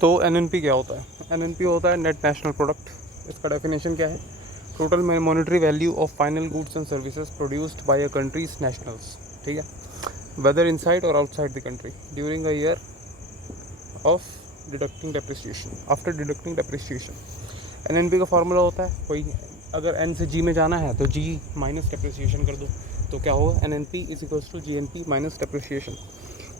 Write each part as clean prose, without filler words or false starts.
तो एनएनपी क्या होता है? एनएनपी होता है नेट नेशनल प्रोडक्ट। इसका डेफिनेशन क्या है? Total monetary value of final goods and services produced by a countries nationals, ठीक है, वेदर इनसाइड और outside the country during a year of deducting depreciation, after deducting depreciation. NNP का formula होता है कोई, अगर एन से जी में जाना है तो जी माइनस डेप्रिसिएशन कर दो, तो क्या होगा? NNP is equals to GNP minus depreciation.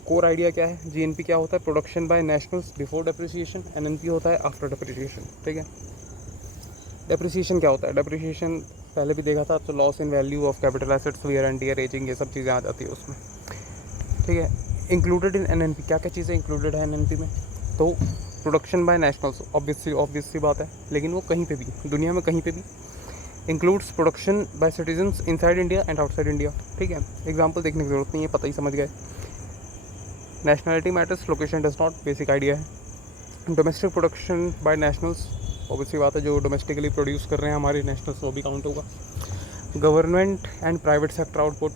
Core idea क्या है? जीएनपी क्या होता है? Production by nationals before depreciation. NNP होता है आफ्टर डेप्रिसिएशन, ठीक है। डेप्रिसिएशन क्या होता है? डेप्रिसिएशन पहले भी देखा था, तो loss in value of capital assets, wear and tear, ageing, ये सब चीज़ें आ जाती है उसमें, ठीक है। इंक्लूडेड इन एनएनपी क्या क्या चीज़ें इंक्लूडेड है एनएनपी में? तो प्रोडक्शन बाय नेशनल्स, ऑब्वियसली बात है, लेकिन वो कहीं पे भी दुनिया में कहीं पे भी। Includes production by citizens inside India and outside India, ठीक है। एग्जाम्पल देखने की जरूरत नहीं है, पता ही समझ गए। Nationality matters, location does not, basic idea है। Domestic production by nationals, obviously बात है, जो डोमेस्टिकली प्रोड्यूस कर रहे हैं हमारे नेशनल्स वो भी काउंट होगा। Government and private sector output,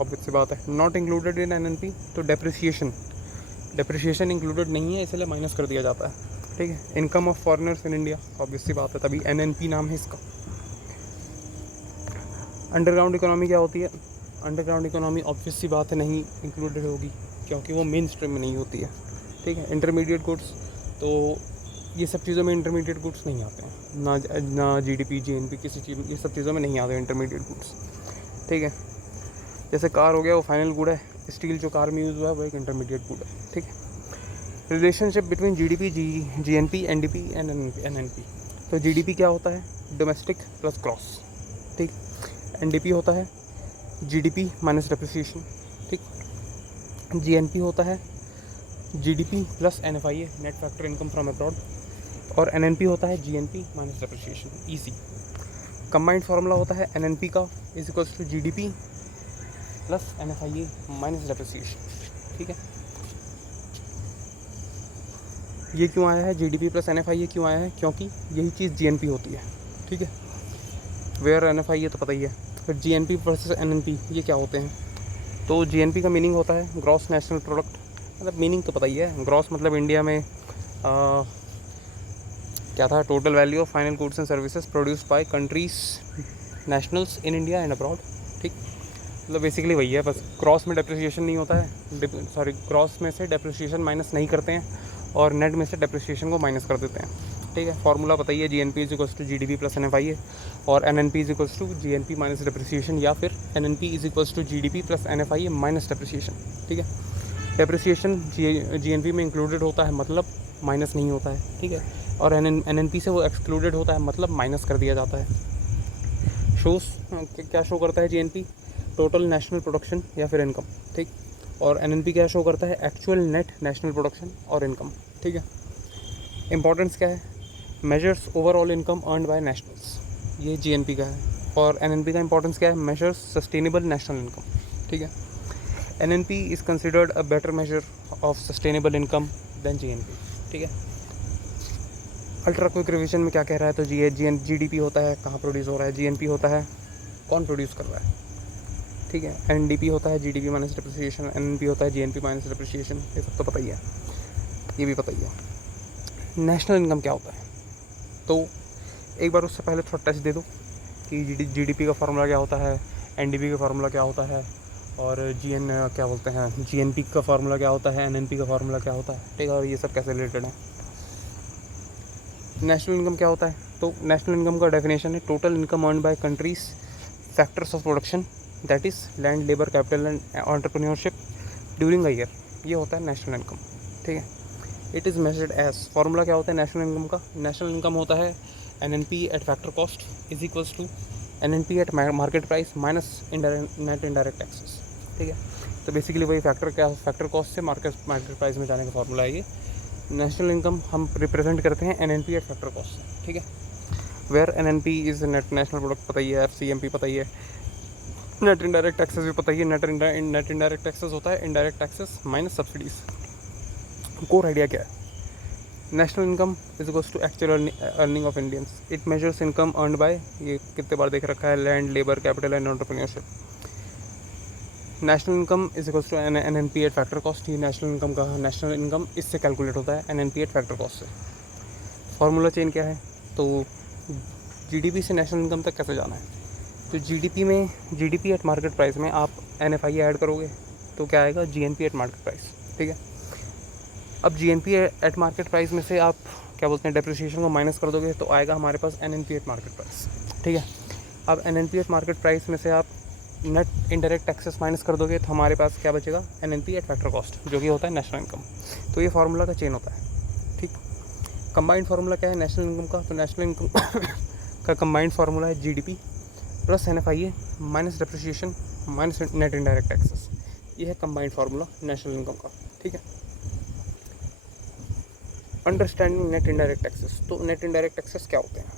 obviously बात है, नॉट इंक्लूडेड इन एनएनपी। तो डेप्रिसिएशन इंक्लूडेड नहीं है, इसलिए माइनस कर दिया जाता है, ठीक है। Income of foreigners in India, obviously बात है, तभी एनएनपी नाम है इसका। अंडरग्राउंड इकोनॉमी क्या होती है? अंडरग्राउंड इकोनॉमी ऑब्वियसली बात है नहीं इंक्लूडेड होगी, क्योंकि वो मेन स्ट्रीम में नहीं होती है, ठीक है। इंटरमीडिएट गुड्स, तो ये सब चीज़ों में इंटरमीडिएट गुड्स नहीं आते हैं, ना जीडीपी, जीएनपी, किसी चीज़, ये सब चीज़ों में नहीं आते इंटरमीडिएट गुड्स, ठीक है। जैसे कार हो गया, वो फाइनल गुड है, स्टील जो कार में यूज़ हुआ है वो एक इंटरमीडिएट गुड है, ठीक है। Relationship between GDP, GNP, NDP and NNP. तो जीडीपी क्या होता है? डोमेस्टिक प्लस क्रॉस, ठीक। एनडीपी होता है जीडीपी माइनस डेप्रिसिएशन, ठीक। जीएनपी होता है GDP plus NFIA, net factor income from abroad. और एनएनपी होता है GNP minus depreciation, EC. Combined formula होता है एनएनपी का is equals to GDP plus NFIA minus depreciation, ठीक है। ये क्यों आया है जीडीपी प्लस एनएफआईए, क्यों आया है? क्योंकि यही चीज़ जीएनपी होती है, ठीक है। वेयर एनएफआईए तो पता ही है, फिर जीएनपी वर्सेस एनएनपी ये क्या होते हैं? तो जीएनपी का मीनिंग होता है ग्रॉस नेशनल प्रोडक्ट, मतलब मीनिंग तो पता ही है, ग्रॉस मतलब इंडिया में क्या था? Total value of final goods and services produced by countries nationals in India and abroad, ठीक। मतलब बेसिकली वही है, बस क्रॉस में डेप्रिसिएशन नहीं होता है, सॉरी क्रॉस में से डेप्रिसिएशन माइनस नहीं करते हैं और नेट में से डेप्रिसिएशन को माइनस कर देते हैं, ठीक है। फार्मूला बताइए, GNP is equals to GDP plus NFIA, और NNP is equals to GNP minus depreciation, या फिर NNP is equals to GDP plus NFIA minus depreciation, ठीक है। डेप्रिसिएशन जीएनपी में इंक्लूडेड होता है, मतलब माइनस नहीं होता है, ठीक है। और एनएनपी से वो एक्सक्लूडेड होता है, मतलब माइनस कर दिया जाता है। शोस क्या शो करता है जीएनपी? टोटल नेशनल प्रोडक्शन या फिर इनकम, ठीक। और एनएनपी क्या शो करता है? एक्चुअल नेट नेशनल प्रोडक्शन और इनकम, ठीक है। इंपॉर्टेंस क्या है? Measures overall income earned by nationals, ये जीएनपी का है। और एनएनपी का इंपॉर्टेंस क्या है? मेजर्स सस्टेनेबल नेशनल इनकम, ठीक है। NNP is considered a better measure of sustainable income than GNP, ठीक है। अल्ट्रा क्विक रिविजन में क्या कह रहा है? तो जीडीपी होता है कहाँ प्रोड्यूस हो रहा है, जीएनपी होता है कौन प्रोड्यूस कर रहा है, ठीक है। एनडीपी होता है जीडीपी माइनस डेप्रिसिएशन, एनएनपी होता है जीएनपी माइनस डेप्रिसिएशन, ये सब तो पता ही है, ये भी पता ही है। नेशनल इनकम क्या होता है? तो एक बार उससे पहले थोड़ा टच दे दो कि जीडीपी का फार्मूला क्या होता है, एनडीपी का फार्मूला क्या होता है, और क्या बोलते हैं, जीएनपी का फार्मूला क्या होता है, एनएनपी का फार्मूला क्या होता है, ठीक है। और ये सब कैसे रिलेटेड है। नेशनल इनकम क्या होता है? तो नेशनल इनकम का डेफिनेशन है total income earn by countries factors of production, that is land, labour, capital and entrepreneurship during a year, ये होता है नेशनल इनकम, ठीक है। It is measured as, formula क्या होता है नेशनल इनकम का? नेशनल इनकम होता है NNP at factor cost is equals to NNP at market price minus net indirect taxes, ठीक है। तो बेसिकली वही फैक्टर कॉस्ट से मार्केट प्राइस में जाने का फार्मूला है ये। नेशनल इनकम हम रिप्रेजेंट करते हैं एनएनपी एट फैक्टर कॉस्ट से, ठीक है। Where NNP is net national product पता ही है, एफसीएमपी पता ही है, नेट इनडायरेक्ट टैक्सेस भी पता ही है। नेट इनडायरेक्ट टैक्सेस होता है indirect taxes minus subsidies. Core idea क्या है? National income is equals to actual earning of Indians, it measures income earned by, ये कितने बार देख रखा है, land, labour, capital and entrepreneurship. National income is equals to N N P at factor cost. ये national income का national income इससे calculate होता है N N P at factor cost से। फार्मूला चेन क्या है, तो जीडीपी से नेशनल इनकम तक कैसे जाना है, तो जीडीपी में जीडीपी एट मार्केट प्राइस में आप एनएफआई ऐड करोगे तो क्या आएगा, जीएनपी एट मार्केट प्राइस। ठीक है, अब जीएनपी एट मार्केट प्राइस में से आप क्या बोलते हैं डेप्रिसिएशन को माइनस कर दोगे तो आएगा हमारे पास एनएनपी एट मार्केट प्राइस। ठीक है, अब एनएनपी एट मार्केट प्राइस में से आप नेट इनडायरेक्ट टैक्सेस माइनस कर दोगे तो हमारे पास क्या बचेगा, एनएनपी एट फैक्टर कॉस्ट, जो कि होता है नेशनल इनकम। तो ये फार्मूला का चेन होता है। ठीक, कंबाइंड फार्मूला क्या है नेशनल इनकम का, तो नेशनल इनकम का कंबाइंड फार्मूला है GDP plus NFIA minus depreciation minus net indirect taxes. ये है कंबाइंड फार्मूला नेशनल इनकम का। ठीक है, अंडरस्टैंडिंग नेट इनडायरेक्ट टैक्सेस, तो नेट इनडायरेक्ट टैक्सेस क्या होते हैं,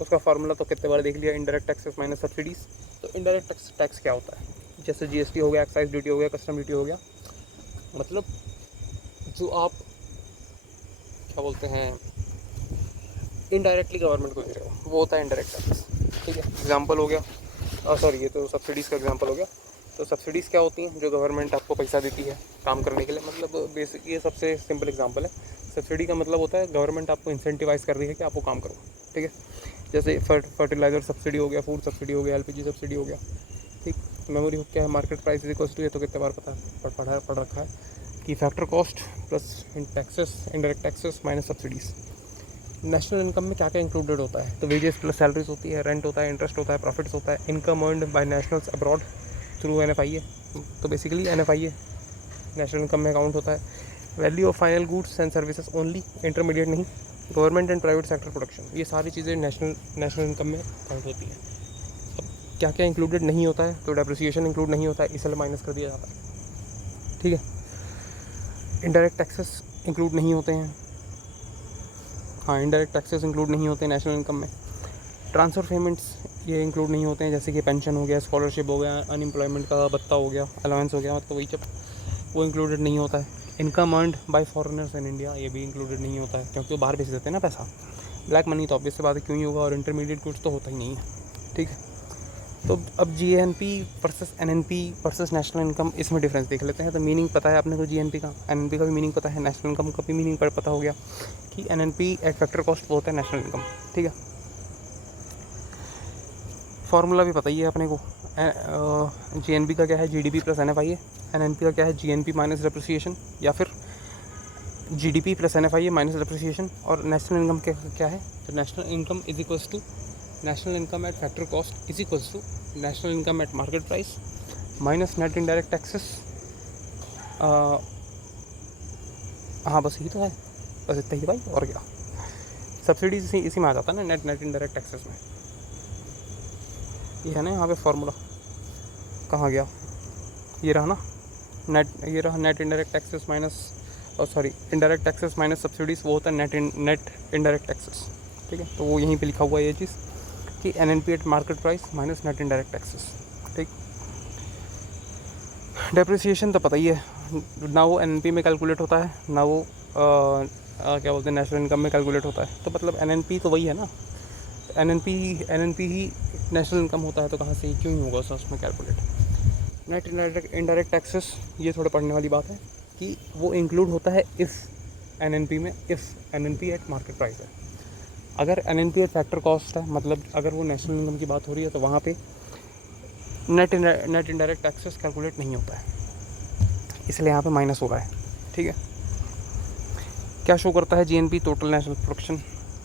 उसका फार्मूला तो कितने बार देख लिया, इनडायरेक्ट टैक्सेस माइनस सब्सिडीज़। तो इनडायरेक्ट टैक्स क्या होता है, जैसे जीएसटी हो गया, एक्साइज ड्यूटी हो गया, कस्टम ड्यूटी हो गया, मतलब जो आप क्या बोलते हैं इनडायरेक्टली गवर्नमेंट को दे रहे हो, वो होता है इनडायरेक्ट टैक्स। ठीक है, एग्जांपल हो गया, सॉरी ये तो सब्सिडीज़ का एग्जांपल हो गया। तो सब्सिडीज़ क्या होती हैं, जो गवर्नमेंट आपको पैसा देती है काम करने के लिए, मतलब बेसिक ये सबसे सिंपल एग्जांपल है। सब्सिडी का मतलब होता है गवर्नमेंट आपको इंसेंटिवाइज कर रही है कि आप वो काम करो। ठीक है, जैसे फर्टिलाइजर सब्सिडी हो गया, फूड सब्सिडी हो गया, एलपीजी सब्सिडी हो गया। ठीक, मेमोरी हुक क्या है, market price is equals to, ये तो कितने बार पढ़ रखा है कि factor cost plus taxes indirect taxes minus subsidies. National income में क्या क्या इंक्लूडेड होता है, तो वेजेस प्लस सैलरीज होती है, रेंट होता है, इंटरेस्ट होता है, प्रॉफिट्स होता है, income earned by nationals abroad through NFIA. तो बेसिकली एनएफआईए नेशनल इनकम में अकाउंट होता है। Value of final goods and services only, intermediate नहीं, government and private sector production, ये सारी चीज़ें नेशनल इनकम में काउंट होती हैं। अब क्या क्या इंक्लूडेड नहीं होता है, तो डेप्रिसिएशन इंक्लूड नहीं होता है, इसलिए माइनस कर दिया जाता है। ठीक है, इनडायरेक्ट टैक्सेस इंक्लूड नहीं होते हैं, हाँ इनडायरेक्ट टैक्सेस इंक्लूड नहीं होते हैं नेशनल इनकम में। ट्रांसफ़र पेमेंट्स ये इंक्लूड नहीं होते हैं, जैसे कि पेंशन हो गया, स्कॉलरशिप हो गया, अनएम्प्लॉयमेंट का भत्ता हो गया, अलाउंस हो गया, मतलब वही जब वो इंक्लूडेड नहीं होता है। Income earned bye foreigners in India, ये भी इंक्लूडेड नहीं होता है, क्योंकि वो बाहर भेज देते हैं ना पैसा, ब्लैक मनी, तो ऑब्वियस से बात है क्यों ही होगा, और इंटरमीडिएट गुड्स तो होता ही नहीं है। ठीक है, तो अब GNP versus NNP versus national income, इसमें डिफरेंस देख लेते हैं। तो मीनिंग पता है आपने को जीएनपी का, एनएनपी का भी मीनिंग पता है, नेशनल इनकम का भी मीनिंग पता हो गया कि एनएनपी एट फैक्टर कॉस्ट वो होता है नेशनल इनकम। ठीक है, फार्मूला भी पता ही है अपने को, जीएनपी का क्या है, जीडीपी प्लस एनएफआईए, एनएनपी का क्या है, जीएनपी माइनस डेप्रिसिएशन, या फिर GDP plus NFIA minus depreciation. और नेशनल इनकम क्या है, तो national income is equals to national income at factor cost is equals to national income at market price minus net indirect taxes. हाँ बस यही तो है, बस इतना ही भाई, और क्या, सब्सिडी इसी में आ जाता है ना, नेट इनडायरेक्ट टैक्सेस में। ये है ना यहाँ पे फार्मूला, कहाँ गया, ये रहा ना, ये रहा नेट इनडायरेक्ट टैक्सेस माइनस, और sorry indirect taxes minus subsidies, वो होता है नेट इनडायरेक्ट टैक्सेस। ठीक है, तो वो यहीं पे लिखा हुआ है ये चीज़ कि NNP at market price minus net indirect taxes. ठीक, डेप्रिसिएशन तो पता ही है ना, वो एनएनपी में कैलकुलेट होता है ना, वो क्या बोलते हैं नेशनल इनकम में कैलकुलेट होता है। तो मतलब एनएनपी तो वही है ना, एनएनपी ही नेशनल इनकम होता है, तो कहाँ से ही क्यों ही होगा उसमें कैलकुलेट। नेट इनडायरेक्ट टैक्सेस, ये थोड़ा पढ़ने वाली बात है कि वो इंक्लूड होता है इफ़ एनएनपी में, if NNP at market price है। अगर एनएनपी एट फैक्टर कॉस्ट है, मतलब अगर वो नेशनल इनकम की बात हो रही है, तो वहाँ पे नेट इनडायरेक्ट टैक्सेस कैलकुलेट नहीं होता है, इसलिए यहाँ पे माइनस हो रहा है। ठीक है, क्या शो करता है GNP, total national production,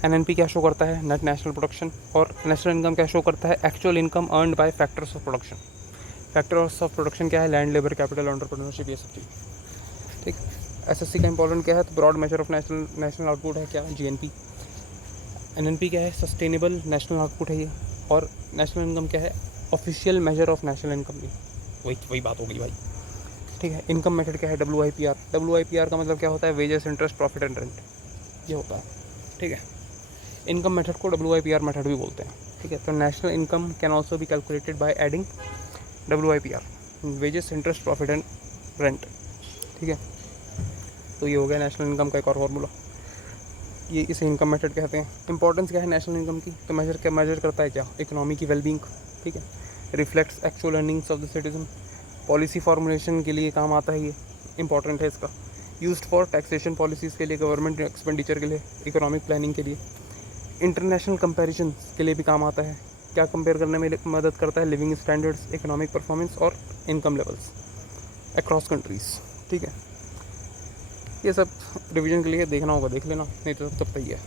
NNP क्या शो करता है, नेट नेशनल प्रोडक्शन, और नेशनल इनकम क्या शो करता है, actual income earned bye factors of production. Factors of production क्या है, लैंड, लेबर, कैपिटल, एंटरप्रेन्योरशिप, ये सब चीज़। ठीक, एसएससी का इंपॉर्टेंट क्या है, तो broad measure of national output है क्या, जीएनपी। एनएनपी क्या है, सस्टेनेबल नेशनल आउटपुट है ये, और नेशनल इनकम क्या है, official major of national income भी, वही बात हो गई भाई। ठीक है, इनकम मेथड क्या है, डब्ल्यूआईपीआर का मतलब क्या होता है, wages, interest, profit and rent, ये होता है। ठीक है, इनकम मेथड को डब्ल्यूआईपीआर मेथड भी बोलते हैं। ठीक है, तो नेशनल इनकम कैन ऑल्सो भी calculated by adding WIPR, wages, interest, profit and rent. ठीक है, तो ये हो गया नेशनल इनकम का एक और फार्मूला, ये इसे इनकम मेथड कहते हैं। इंपॉर्टेंस क्या है नेशनल इनकम की, तो मेजर करता है क्या, इकोनॉमी की वेलबींग। ठीक है, reflects actual earnings of the citizen, policy formulation के लिए काम आता है, ये इंपॉर्टेंट है इसका। यूज्ड फॉर टैक्सेशन पॉलिसीज़ के लिए, गवर्नमेंट एक्सपेंडिचर के लिए, इकोनॉमिक प्लानिंग के लिए, इंटरनेशनल कंपैरिजन के लिए भी काम आता है। क्या कंपेयर करने में मदद करता है? लिविंग स्टैंडर्ड्स, इकोनॉमिक परफॉर्मेंस और इनकम लेवल्स अक्रॉस कंट्रीज़। ठीक है, ये सब रिवीजन के लिए देखना होगा, देख लेना, नहीं तो तब तक है।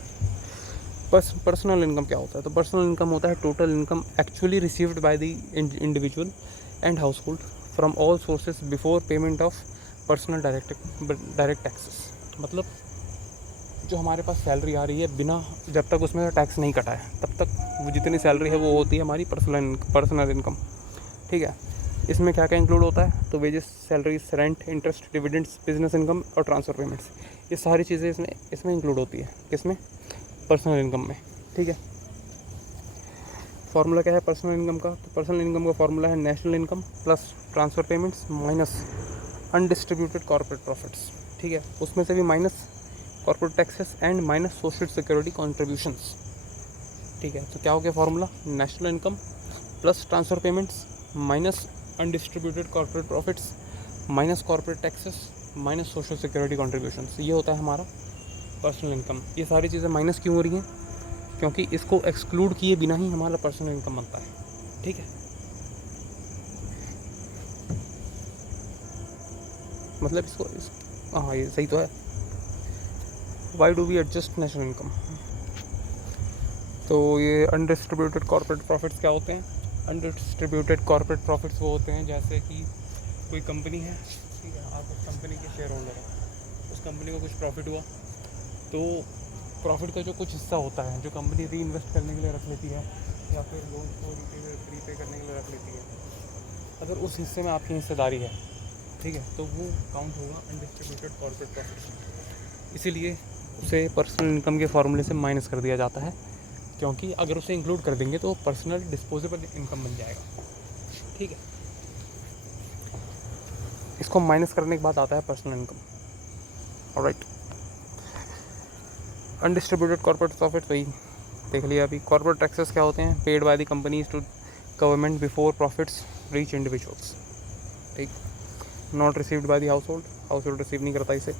बस पर्सनल इनकम क्या होता है? तो पर्सनल इनकम होता है total income actually received by the individual and house hold from all sources before payment of personal direct taxes. मतलब जो हमारे पास सैलरी आ रही है बिना, जब तक उसमें टैक्स नहीं कटा है तब तक वो जितनी सैलरी है वो होती है हमारी पर्सनल इनकम। ठीक है, इसमें क्या क्या इंक्लूड होता है? तो wages, salaries, rent, interest, dividends, business income और ट्रांसफ़र पेमेंट्स, ये सारी चीज़ें इसमें इंक्लूड होती है। किसमें? पर्सनल इनकम में। ठीक है, फार्मूला क्या है पर्सनल इनकम का? तो पर्सनल इनकम का फार्मूला है national income plus transfer payments minus undistributed corporate profits. ठीक है, उसमें से भी minus corporate taxes and minus social security contributions. ठीक है, तो क्या हो गया formula? National income plus transfer payments minus undistributed corporate profits minus corporate taxes minus social security contributions. ये होता है हमारा पर्सनल इनकम। ये सारी चीज़ें माइनस क्यों हो रही हैं? क्योंकि इसको एक्सक्लूड किए बिना ही हमारा पर्सनल इनकम बनता है। ठीक है, मतलब हाँ ये सही तो है। Why do we adjust national income? तो ये अनडिस्ट्रीब्यूटेड कॉर्पोरेट प्रॉफिट्स क्या होते हैं? अनडिस्ट्रीब्यूटेड कॉर्पोरेट प्रॉफिट्स वो होते हैं जैसे कि कोई कंपनी है, ठीक है, आप उस कंपनी के शेयर होल्डर हो, उस कंपनी को कुछ प्रॉफिट हुआ तो प्रॉफिट का जो कुछ हिस्सा होता है जो कंपनी री इन्वेस्ट करने के लिए रख लेती है या फिर लोन को रीपे करने के लिए रख लेती है, अगर उस हिस्से में आपकी हिस्सेदारी है, ठीक है, तो वो काउंट होगा अनडिस्ट्रीब्यूटेड कॉर्पोरेट प्रॉफिट। इसीलिए उसे पर्सनल इनकम के फॉर्मूले से माइनस कर दिया जाता है, क्योंकि अगर उसे इंक्लूड कर देंगे तो पर्सनल डिस्पोजेबल इनकम बन जाएगा। ठीक है, इसको माइनस करने के बाद आता है personal income. Alright, undistributed corporate profit वही देख लिया अभी। कॉर्पोरेट टैक्सेस क्या होते हैं? Paid by the companies to government before profits reach individuals. ठीक, not received by the household receive नहीं करता इसे।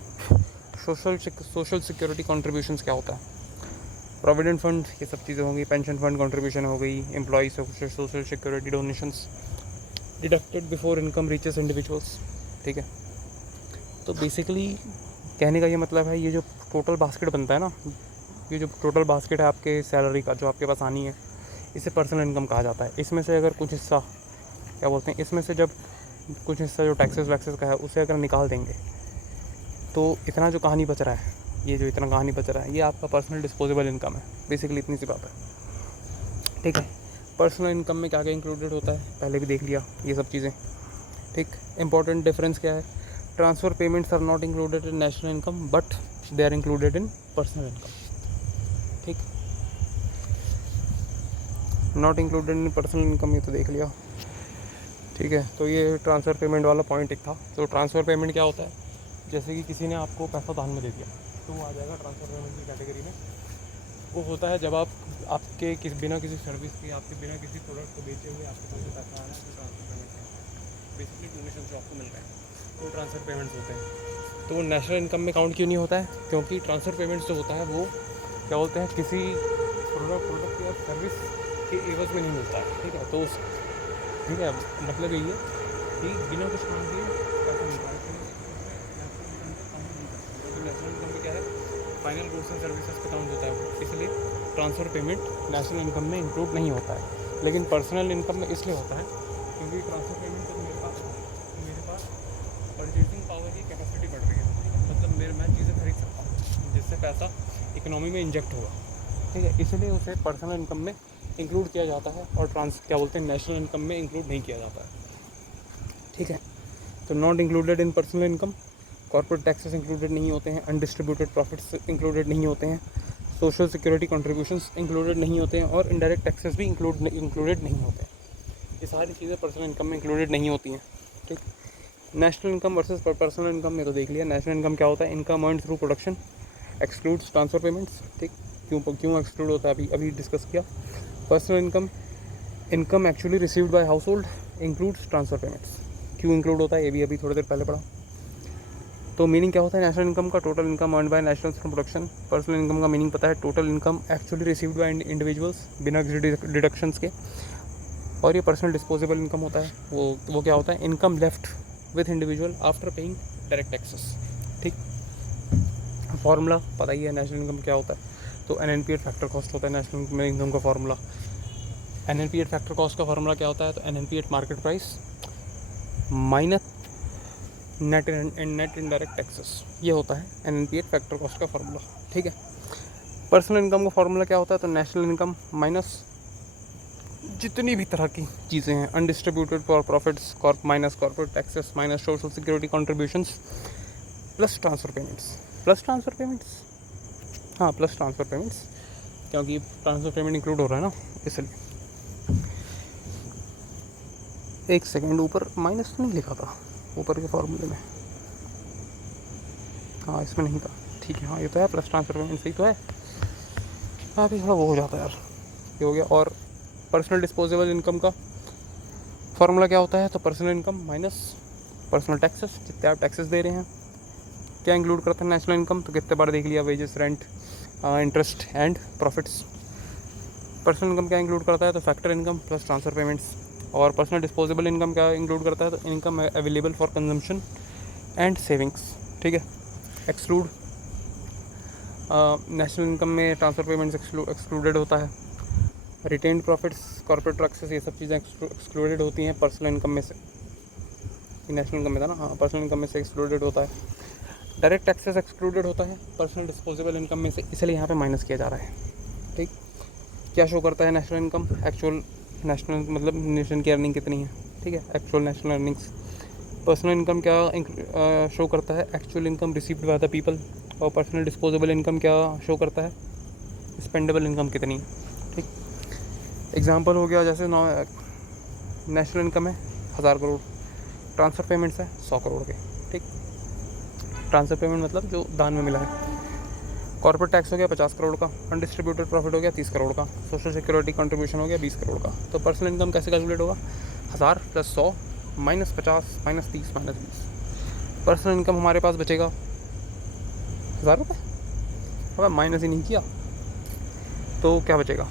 सोशल सिक्योरिटी कॉन्ट्रीब्यूशंस क्या होता है? प्रोविडेंट फंड, ये सब चीज़ें होंगी। पेंशन फंड कॉन्ट्रीब्यूशन हो गई, employee social security donations deducted before income reaches individuals. ठीक है, तो बेसिकली कहने का ये मतलब है, ये जो टोटल बास्केट बनता है ना, ये जो टोटल बास्केट है आपके सैलरी का जो आपके पास आनी है, इसे पर्सनल इनकम कहा जाता है। इसमें से अगर कुछ हिस्सा, क्या बोलते हैं, इसमें से जब कुछ हिस्सा जो टैक्सेस वैक्सेस का है उसे अगर निकाल देंगे तो इतना जो कहानी बच रहा है, ये जो इतना कहानी बच रहा है, ये आपका पर्सनल डिस्पोजेबल इनकम है। बेसिकली इतनी सी बात है। ठीक है, पर्सनल इनकम में क्या क्या इंक्लूडेड होता है पहले भी देख लिया ये सब चीज़ें। ठीक, इंपॉर्टेंट डिफरेंस क्या है? Transfer payments are not included in national income but they are included in personal income. ठीक, not included in personal income, ये तो देख लिया। ठीक है, तो ये ट्रांसफ़र पेमेंट वाला पॉइंट एक था। तो ट्रांसफ़र पेमेंट क्या होता है? जैसे कि किसी ने आपको पैसा दान में दे दिया तो वो आ जाएगा ट्रांसफ़र पेमेंट की कैटेगरी में। वो होता है जब आपके बिना किसी सर्विस के, आपके बिना किसी प्रोडक्ट को बेचे हुए आपके पास पैसा आना है, तो ट्रांसफ़र पेमेंट है। बेसिकली डोनेशन जो आपको मिल रहे हैं तो ट्रांसफ़र पेमेंट्स होते हैं। तो नेशनल इनकम में काउंट क्यों नहीं होता है? क्योंकि ट्रांसफ़र पेमेंट्स जो होता है वो क्या बोलते हैं, किसी प्रोडक्ट या सर्विस के एवज में नहीं मिलता है। ठीक है, तो ठीक है, मतलब यही है कि बिना कुछ काम किए पैसा मिलता है। नेशनल इनकम में क्या है? फाइनल गुड्स एंड सर्विसेज पे काउंट होता है वो, इसलिए ट्रांसफ़र पेमेंट नेशनल इनकम में इंक्लूड नहीं होता है। लेकिन पर्सनल इनकम में इसलिए होता है क्योंकि ट्रांसफ़र पेमेंट जब मेरे पास परचेजिंग पावर की कैपेसिटी बढ़ रही है, मतलब मैं चीज़ें खरीद सकता हूँ जिससे पैसा इकोनॉमी में इंजेक्ट होगा। ठीक है, इसलिए उसे पर्सनल इनकम में इंक्लूड किया जाता है और क्या बोलते हैं, नेशनल इनकम में इंक्लूड नहीं किया जाता है। ठीक है, तो not included in personal income, corporate taxes included नहीं होते हैं, अनडिस्ट्रीब्यूटेड प्रॉफिट्स इंक्लूडेड नहीं होते हैं, सोशल सिक्योरिटी कंट्रीब्यूशंस इंक्लूडेड नहीं होते हैं और इनडायरेक्ट टैक्सेस भी इंक्लूडेड नहीं होते हैं। ये सारी चीज़ें पर्सनल इनकम में इंक्लूडेड नहीं होती हैं। ठीक, national income versus personal income में तो देख लिया। नेशनल इनकम क्या होता है? Income earned through production excludes transfer payments. ठीक, क्यों एक्सक्लूड होता है अभी डिस्कस किया। Personal income actually received by house hold includes transfer payments. क्यों इंक्लूड होता है ये भी अभी थोड़ी देर पहले पढ़ा। तो मीनिंग क्या होता है नेशनल इनकम का? Total income earn bye national from production. Personal income का मीनिंग पता है, total income actually received by individuals बिना किसी डिडक्शंस के। और ये पर्सनल डिस्पोजेबल इनकम होता है, वो क्या होता है? Income left with individual after paying direct taxes. ठीक, फार्मूला पता ही है नेशनल इनकम क्या होता है। तो NNP/8 फैक्टर कॉस्ट होता है नेशनल इनकम का फार्मूला। NNP/8 फैक्टर कॉस्ट का फार्मूला क्या होता है? तो NNP/8 market price minus net indirect taxes, ये होता है NNP/8 फैक्टर कॉस्ट का फार्मूला। ठीक है, पर्सनल इनकम का फार्मूला क्या होता है? तो नेशनल इनकम माइनस जितनी भी तरह की चीज़ें हैं, undistributed profits minus corporate taxes minus social security contributions plus transfer payments हाँ प्लस ट्रांसफ़र पेमेंट्स, क्योंकि ट्रांसफ़र पेमेंट इंक्लूड हो रहा है ना, इसलिए। एक सेकेंड, ऊपर माइनस नहीं लिखा था ऊपर के फार्मूले में? हाँ इसमें नहीं था, ठीक है। हाँ ये तो है, प्लस ट्रांसफ़र पेमेंट सही तो है। हाँ अभी थोड़ा वो हो जाता है यार, ये हो गया। और पर्सनल डिस्पोजेबल इनकम का फार्मूला क्या होता है? तो personal income minus personal taxes, जितने आप टैक्सेस दे रहे हैं। क्या इंक्लूड करता है नेशनल इनकम? तो कितने बार देख लिया, wages, rent, interest and profits. Personal income क्या इंक्लूड करता है? तो factor income plus transfer payments. और पर्सनल डिस्पोजेबल इनकम क्या इंक्लूड करता है? तो income available for consumption and savings. ठीक है, एक्सक्लूड नेशनल इनकम में ट्रांसफ़र पेमेंट्स एक्सक्लूडेड होता है। रिटेन्ड प्रॉफिट्स, कॉर्पोरेट टैक्सेस, ये सब चीज़ें एक्सक्लूडेड होती हैं पर्सनल इनकम में से। नेशनल इनकम में था ना, हाँ पर्सनल इनकम में से एक्सक्लूडेड होता है। डायरेक्ट टैक्सेस एक्सक्लूडेड होता है पर्सनल डिस्पोजेबल इनकम में से, इसलिए यहाँ पे माइनस किया जा रहा है। ठीक, क्या शो करता है नेशनल इनकम? एक्चुअल नेशनल मतलब नेशन की अर्निंग कितनी है। ठीक है, actual national earnings. Personal income क्या शो करता है? Actual income received by the people. और पर्सनल डिस्पोजेबल इनकम क्या शो करता है? स्पेंडेबल इनकम कितनी है। ठीक, एग्जांपल हो गया, जैसे नेशनल इनकम है 1000 करोड़, ट्रांसफ़र पेमेंट्स है 100 करोड़ के। ठीक, ट्रांसफ़र पेमेंट मतलब जो दान में मिला है। कॉर्पोरेट टैक्स हो गया 50 करोड़ का, अनडिस्ट्रीब्यूटेड प्रॉफिट हो गया 30 करोड़ का, सोशल सिक्योरिटी कंट्रीब्यूशन हो गया 20 करोड़ का। तो पर्सनल इनकम कैसे कैलकुलेट होगा? 1000 + 100 -50 -30 -20। पर्सनल इनकम हमारे पास बचेगा 1000 रुपये। अब माइनस ही नहीं किया तो क्या बचेगा?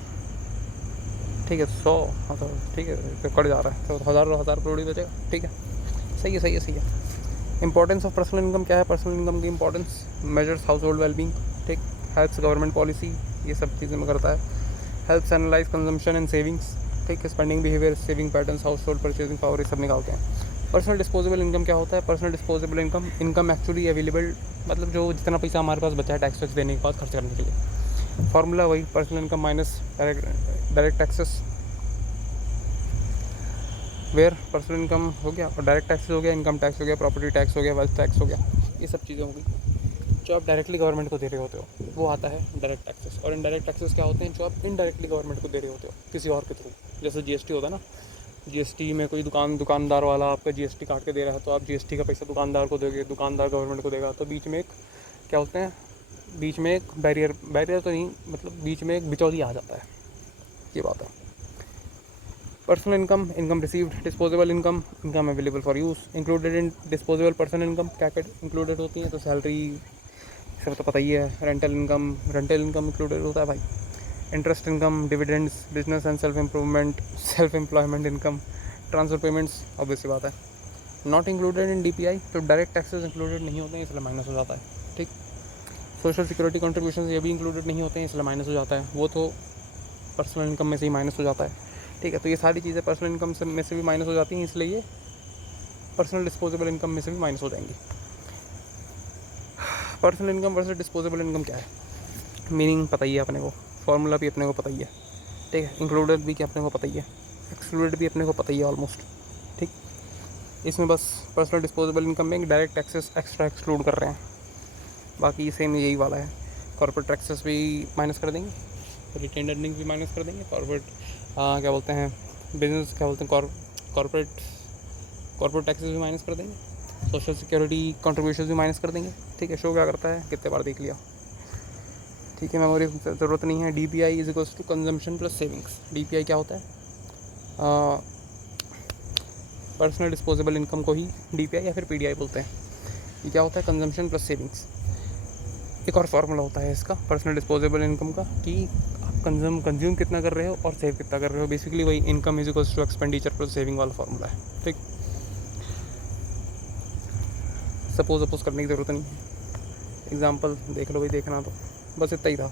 ठीक है 100 1000, ठीक है तो कट जा रहा है, तो 1000 करोड़ ही बचेगा। ठीक है, सही है। इंपॉर्टेंस ऑफ पर्सनल इनकम क्या है? पर्सनल इनकम की importance measures household wellbeing. ठीक, हेल्प्स गवर्नमेंट पॉलिसी, ये सब चीज़ें में करता है। Helps analyse consumption and savings. ठीक, spending behaviour, saving patterns, household purchasing power, ये सब निकालते हैं। पर्सनल डिस्पोजेबल इनकम क्या होता है? Personal disposable income actually available, मतलब जो जितना पैसा हमारे पास बचा है टैक्स वैक्स देने के बाद खर्च करने के लिए। फार्मूला वही, personal income minus direct taxes, where personal income हो गया और डायरेक्ट टैक्सेस हो गया, इनकम टैक्स हो गया, प्रॉपर्टी टैक्स हो गया, वेल्थ टैक्स हो गया, ये सब चीज़ें हो गई जो आप डायरेक्टली गवर्नमेंट को दे रहे होते हो, वो आता है डायरेक्ट टैक्सेस। और इनडायरेक्ट टैक्सेस क्या होते हैं? जो आप इनडायरेक्टली गवर्नमेंट को दे रहे होते हो किसी और के थ्रू। जैसे GST होता है ना, GST में कोई दुकानदार वाला आपका GST काट के दे रहा है, तो आप GST का पैसा दुकानदार को दोगे, दुकानदार गवर्नमेंट को देगा। तो बीच में एक क्या होते हैं, बीच में एक बैरियर तो नहीं, मतलब बीच में एक बिचौली आ जाता है, ये बात है। Personal income received, disposable income available for use. Included in disposable personal income क्या क्या इंक्लूडेड होती हैं? तो सैलरी सब तो पता ही है, रेंटल इनकम इंक्लूडेड होता है भाई, interest income, dividends, business and self employment income, transfer payments, obvious सी बात है। नॉट इंक्लूडेड इन DPI, तो डायरेक्ट टैक्सेस इंक्लूडेड नहीं होते हैं, इसलिए माइनस हो जाता है। ठीक, सोशल सिक्योरिटी कंट्रीब्यूशन ये भी इंक्लूडेड नहीं होते हैं, इसलिए माइनस हो जाता है, वो तो पर्सनल इनकम में से ही माइनस हो जाता है। ठीक है, तो ये सारी चीज़ें पर्सनल इनकम में से भी माइनस हो जाती हैं, इसलिए ये पर्सनल डिस्पोजेबल इनकम में से भी माइनस हो जाएंगी। Personal income versus disposable income क्या है? मीनिंग पता ही है अपने को, फार्मूला भी अपने को पता ही है। ठीक है, इंक्लूडेड भी क्या अपने को पता ही है, एक्सक्लूडेड भी अपने को पता ही है ऑलमोस्ट। ठीक, इसमें बस पर्सनल डिस्पोजेबल इनकम में डायरेक्ट टैक्सेस एक्स्ट्रा एक्सक्लूड कर रहे हैं, बाकी सेम यही वाला है। कॉर्पोरेट टैक्सेस भी माइनस कर देंगे, रिटेन्ड अर्निंग भी माइनस कर देंगे, कॉर्पोरेट क्या बोलते हैं बिजनेस, क्या बोलते हैं कॉर्पोरेट टैक्सेस भी माइनस कर देंगे, सोशल सिक्योरिटी कंट्रीब्यूशन भी माइनस कर देंगे। ठीक है, शो क्या करता है, कितने बार देख लिया। ठीक है, मेमोरी ज़रूरत नहीं है। DPI is equals to consumption plus savings. DPI क्या होता है? पर्सनल डिस्पोजेबल इनकम को ही DPI या फिर PDI बोलते हैं। ये क्या होता है? Consumption plus savings. एक और फार्मूला होता है इसका पर्सनल डिस्पोजेबल इनकम का कि आप कंज्यूम कितना कर रहे हो और सेव कितना कर रहे हो। बेसिकली वही income is equals to expenditure plus saving वाला फार्मूला है। ठीक, सपोज करने की ज़रूरत नहीं है, एग्जाम्पल देख लो भाई, देखना तो बस इतना ही था।